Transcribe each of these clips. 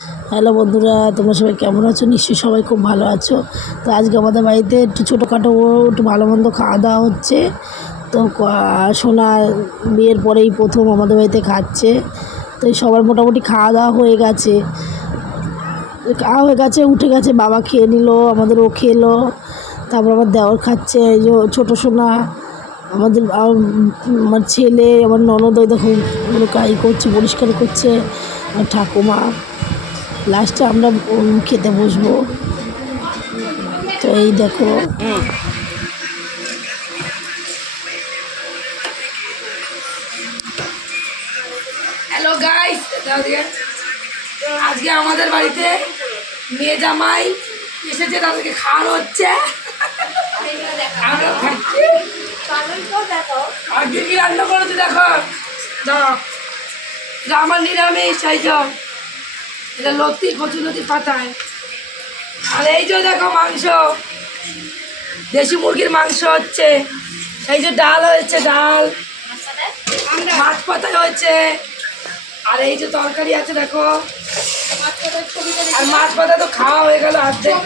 Hello বন্ধুরা, তোমরা সবাই কেমন আছো? নিশ্চয়ই সবাই খুব ভালো আছো। তো আজকে আমাদের বাড়িতে একটু ছোটোখাটো একটু ভালো মন্দ খাওয়া দাওয়া হচ্ছে। তো সোনা বিয়ের পরেই প্রথম আমাদের বাড়িতে খাচ্ছে। তো এই সবার মোটামুটি খাওয়া দাওয়া হয়ে গেছে। খাওয়া হয়ে গেছে, উঠে গেছে, বাবা খেয়ে নিল, আমাদের ও খেলো। তারপর আমার দেওয়ার খাচ্ছে যে ছোটো সোনা, আমাদের আমার ছেলে, আমার ননদ, ওই দেখো কাজ করছে, পরিষ্কার করছে। আমার ঠাকুমা লাস্টে আমরা খেতে বসবো। তো এই দেখো। আজকে আমাদের বাড়িতে মেয়ে জামাই এসেছে, তাদেরকে খাওয়ানো হচ্ছে। আমরা খাচ্ছি। কি রান্না করেছে দেখো? আমার নিরামিষ, এই এটা লতি কচু লতি পাতায়। আর এই যে দেখো মাংস দেশি মুরগির মাংস হচ্ছে এই যে ডাল হয়েছে ডাল। মাছ পাতা হয়েছে আর এই যে তরকারি আছে দেখো। আর মাছ পাতা তো খাওয়া হয়ে গেল অর্ধেক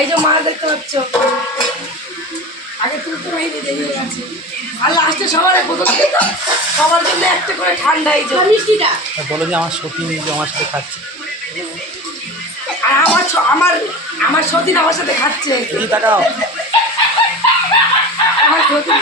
এই যে মাছ দেখতে পাচ্ছ। আগে তুলতে পারিনি দেরি গেছে আর লাস্টে সবার দাও। সবার জন্য একটা করে ঠান্ডা এই যে। তা বলো যে আমার সতী নেই যে আমার সাথে খাচ্ছে। আর আমার আমার আমার সতীন আমার সাথে খাচ্ছে। তাকাও। আমার সতীন